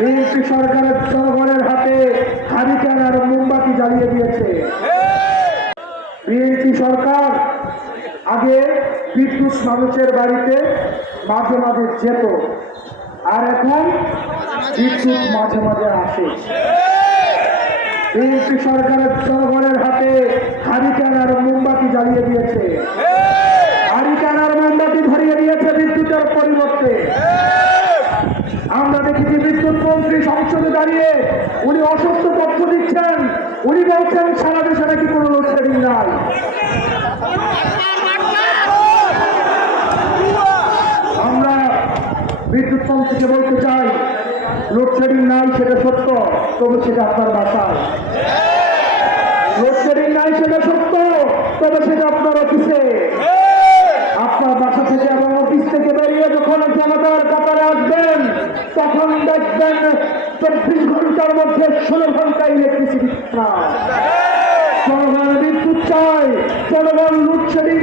BNP সরকারের জনগণের হাতে হারিকেন আর মোমবাতি জ্বালিয়ে দিয়েছে। বিএনপি সরকার আগে বিদ্যুৎ মানুষের বাড়িতে মাঝে মাঝে যেত, আর এখন বিদ্যুৎ মাঝে মাঝে আসে। বিএনপি সরকারের জনগণের হাতে হারিকেন আর মোমবাতি জ্বালিয়ে দিয়েছে। হারিকেন আর মোমবাতি ধরিয়ে দিয়েছে বিদ্যুতের পরিবর্তে। আমরা দেখেছি বিদ্যুৎ মন্ত্রী সংসদে দাঁড়িয়ে উনি অসত্য তথ্য দিচ্ছেন। উনি বলছেন সারা দেশে নাকি কোনো লোডশেডিং নাই। আমরা বিদ্যুৎ মন্ত্রীকে বলতে চাই, লোডশেডিং নাই সেটা সত্য, তবে সেটা আপনার বাসায়। লোডশেডিং নাই সেটা সত্য, তবে সেটা আপনার অফিসে। আপনার বাসা থেকে এবং অফিস থেকে বেরিয়ে যখন জনতার কাতারে আসবেন, তখন দেখবেন 24 ঘন্টার মধ্যে 16 ঘন্টা ইলেকট্রিসিটি। জনগণ বিদ্যুৎ চায়, জনগণ লোডশেডিং